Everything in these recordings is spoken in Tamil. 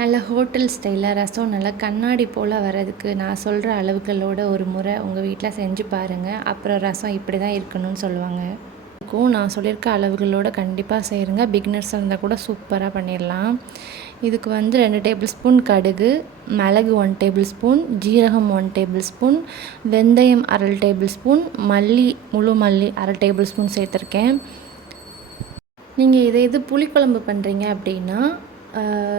நல்ல ஹோட்டல் ஸ்டைலில் ரசம் நல்லா கண்ணாடி போல் வர்றதுக்கு நான் சொல்கிற அளவுகளோட ஒரு முறை உங்கள் வீட்டில் செஞ்சு பாருங்கள் அப்புறம் ரசம் இப்படி தான் இருக்கணும்னு சொல்லுவாங்க. இருக்கும் நான் சொல்லியிருக்க அளவுகளோட கண்டிப்பாக செய்யுங்க பிகினர்ஸ் இருந்தால் கூட சூப்பராக பண்ணிடலாம் இதுக்கு வந்து ரெண்டு டேபிள் ஸ்பூன் கடுகு மிளகு ஒன் டேபிள் ஸ்பூன் ஜீரகம் ஒன் டேபிள் ஸ்பூன் வெந்தயம் அரை டேபிள் ஸ்பூன் மல்லி முழு மல்லி அரை டேபிள் ஸ்பூன் சேர்த்துருக்கேன். நீங்கள் இதை இது புளிக்குழம்பு பண்ணுறீங்க அப்படின்னா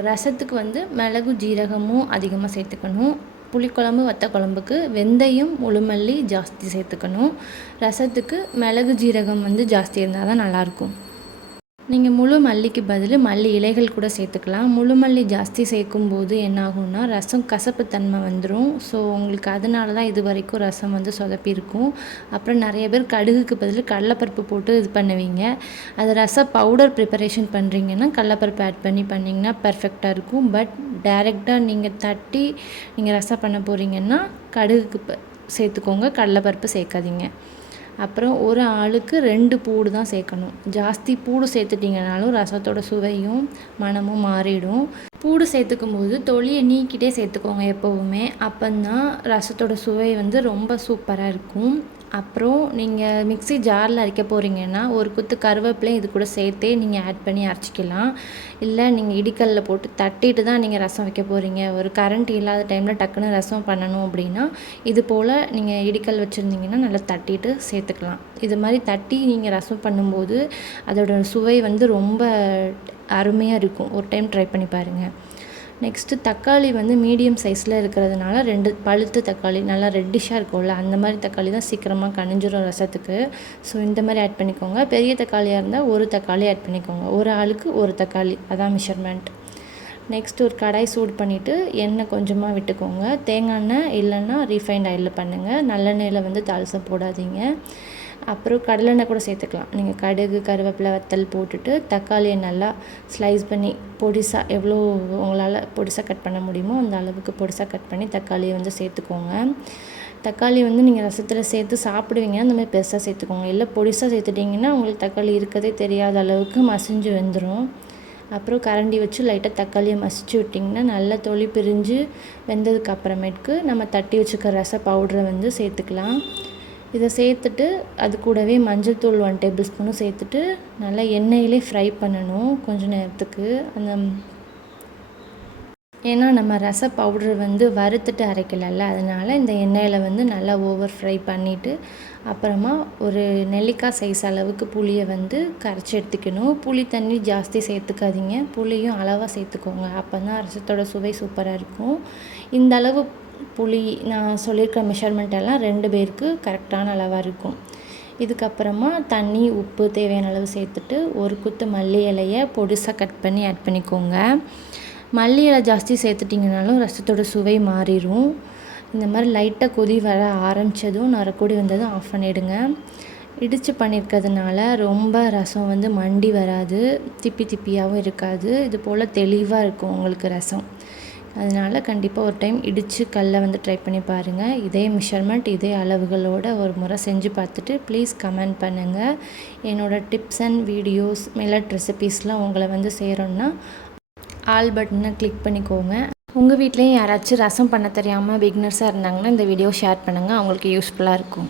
ரசத்துக்கு வந்து மிளகு ஜீரகமும் அதிகமாக சேர்த்துக்கணும். புளிக்குழம்பு வத்த குழம்புக்கு வெந்தயம் முழுமல்லி ஜாஸ்தி சேர்த்துக்கணும். ரசத்துக்கு மிளகு ஜீரகம் வந்து ஜாஸ்தி இருந்தால் தான் நல்லாயிருக்கும். நீங்கள் முழு மல்லிக்கு பதில் மல்லி இலைகள் கூட சேர்த்துக்கலாம். முழு மல்லி ஜாஸ்தி சேர்க்கும்போது என்ன ஆகும்னா ரசம் கசப்பு தன்மை வந்துடும் ஸோ உங்களுக்கு அதனால தான் இது வரைக்கும் ரசம் வந்து சொதப்பியிருக்கும். அப்புறம் நிறைய பேர் கடுகுக்கு பதில் கடலைப்பருப்பு போட்டு இது பண்ணுவீங்க. அது ரசம் பவுடர் ப்ரிப்பரேஷன் பண்ணுறீங்கன்னா கடலப்பருப்பு ஆட் பண்ணி பண்ணிங்கன்னா பர்ஃபெக்டாக இருக்கும். பட் டைரெக்டாக நீங்கள் தட்டி நீங்கள் ரசம் பண்ண போகிறீங்கன்னா கடுகுக்கு சேர்த்துக்கோங்க. கடலைப்பருப்பு சேர்க்காதீங்க. அப்புறம் ஒரு ஆளுக்கு ரெண்டு பூடு தான் சேர்க்கணும். ஜாஸ்தி பூடு சேர்த்துட்டிங்கனாலும் ரசத்தோட சுவையும் மணமும் மாறிடும். பூடு சேர்த்துக்கும் போது தொலியை நீக்கிட்டே சேர்த்துக்கோங்க எப்போவுமே. அப்போந்தான் ரசத்தோட சுவை வந்து ரொம்ப சூப்பராக இருக்கும். அப்புறம் நீங்கள் மிக்ஸி ஜாரில் அரைக்க போகிறீங்கன்னா ஒரு குத்து கருவேப்பிலையும் இது கூட சேர்த்தே நீங்கள் ஆட் பண்ணி அரைச்சிக்கலாம். இல்லை நீங்கள் இடிக்கல்லில் போட்டு தட்டிட்டு தான் நீங்கள் ரசம் வைக்க போகிறீங்க ஒரு கரண்ட் இல்லாத டைமில் டக்குன்னு ரசம் பண்ணணும் அப்படின்னா இது போல் நீங்கள் இடிக்கல் வச்சுருந்தீங்கன்னா நல்லா தட்டிட்டு சேர்த்துக்கலாம். இது மாதிரி தட்டி நீங்கள் ரசம் பண்ணும்போது அதோட சுவை வந்து ரொம்ப அருமையாக இருக்கும். ஒரு டைம் ட்ரை பண்ணி பாருங்கள் நெக்ஸ்ட்டு தக்காளி வந்து மீடியம் சைஸில் இருக்கிறதுனால ரெண்டு பழுத்த தக்காளி நல்லா ரெட்டிஷாக இருக்கும்ல அந்த மாதிரி தக்காளி தான் சீக்கிரமாக கனிஞ்சிரும் ரசத்துக்கு. ஸோ இந்த மாதிரி ஆட் பண்ணிக்கோங்க. பெரிய தக்காளியாக இருந்தால் ஒரு தக்காளி ஆட் பண்ணிக்கோங்க. ஒரு ஆளுக்கு ஒரு தக்காளி. அதான் மெஷர்மெண்ட் நெக்ஸ்ட் ஒரு கடாய் சூடு பண்ணிவிட்டு எண்ணெய் கொஞ்சமாக விட்டுக்கோங்க. தேங்காய் எண்ணெய் இல்லைன்னா ரீஃபைண்ட் ஆயிலில் பண்ணுங்கள் நல்லெண்ணெயில் வந்து தால்சம் போடாதீங்க. அப்புறம் கடலெண்ணெய் கூட சேர்த்துக்கலாம். நீங்கள் கடுகு கருவேப்பிலை வத்தல் போட்டுட்டு தக்காளியை நல்லா ஸ்லைஸ் பண்ணி பொடிசாக எவ்வளோ உங்களால் பொடிசாக கட் பண்ண முடியுமோ அந்த அளவுக்கு பொடிசாக கட் பண்ணி தக்காளியை வந்து சேர்த்துக்கோங்க. தக்காளி வந்து நீங்கள் ரசத்தில் சேர்த்து சாப்பிடுவீங்கன்னா அந்த மாதிரி பெருசாக சேர்த்துக்கோங்க. இல்லை பொடிசாக சேர்த்துட்டிங்கன்னா உங்களுக்கு தக்காளி இருக்கதே தெரியாத அளவுக்கு மசிஞ்சு வெந்துடும் அப்புறம் கரண்டி வச்சு லைட்டாக தக்காளியை மசிச்சு விட்டிங்கன்னா நல்லா தொளி பிரிஞ்சு வெந்ததுக்கு அப்புறமேட்டுக்கு நம்ம தட்டி வச்சுக்கிற ரச பவுடரை வந்து சேர்த்துக்கலாம். இதை சேர்த்துட்டு அது கூடவே மஞ்சள் தூள் ஒன் டேபிள் ஸ்பூனும் சேர்த்துட்டு நல்லா எண்ணெயிலே ஃப்ரை பண்ணணும் கொஞ்சம் நேரத்துக்கு. அந்த ஏன்னா நம்ம ரச பவுடர் வந்து வறுத்துட்டு அரைக்கலல்ல அதனால் இந்த எண்ணெயில் வந்து நல்லா ஓவர் ஃப்ரை பண்ணிவிட்டு அப்புறமா ஒரு நெல்லிக்காய் சைஸ் அளவுக்கு புளியை வந்து கரைச்சி எடுத்துக்கணும். புளி தண்ணி ஜாஸ்தி சேர்த்துக்காதீங்க. புளியும் அளவாக சேர்த்துக்கோங்க. அப்போ தான் ரசத்தோட சுவை சூப்பராக இருக்கும். இந்த அளவு புளி நான் சொல்லியிருக்க மெஷர்மெண்ட் எல்லாம் ரெண்டு பேருக்கு கரெக்டான அளவாக இருக்கும். இதுக்கப்புறமா தண்ணி உப்பு தேவையான அளவு சேர்த்துட்டு ஒரு குத்து மல்லி இலையை பொடிசாக கட் பண்ணி ஆட் பண்ணிக்கோங்க. மல்லி இலை ஜாஸ்தி சேர்த்துட்டிங்கனாலும் ரசத்தோட சுவை மாறிடும் இந்த மாதிரி லைட்டாக கொதி வர ஆரம்பித்ததும் நரக்கூடி வந்ததும் ஆஃப் பண்ணிவிடுங்க இடித்து பண்ணியிருக்கிறதுனால ரொம்ப ரசம் வந்து மண்டி வராது திப்பி திப்பியாகவும் இருக்காது. இது போல் தெளிவாக இருக்கும் உங்களுக்கு ரசம். அதனால் கண்டிப்பாக ஒரு டைம் இடித்து கல்லை வந்து ட்ரை பண்ணி பாருங்கள் இதே மெஷர்மெண்ட் இதே அளவுகளோட ஒரு முறை செஞ்சு பார்த்துட்டு ப்ளீஸ் கமெண்ட் பண்ணுங்கள் என்னோடய டிப்ஸ் அண்ட் வீடியோஸ் மில்லட் ரெசிபீஸ்லாம் உங்களை வந்து செய்கிறோன்னா ஆல் பட்டனை கிளிக் பண்ணிக்கோங்க. உங்கள் வீட்லேயும் யாராச்சும் ரசம் பண்ண தெரியாமல் பிக்னர்ஸாக இருந்தாங்கன்னா இந்த வீடியோ ஷேர் பண்ணுங்கள் அவங்களுக்கு யூஸ்ஃபுல்லாக இருக்கும்.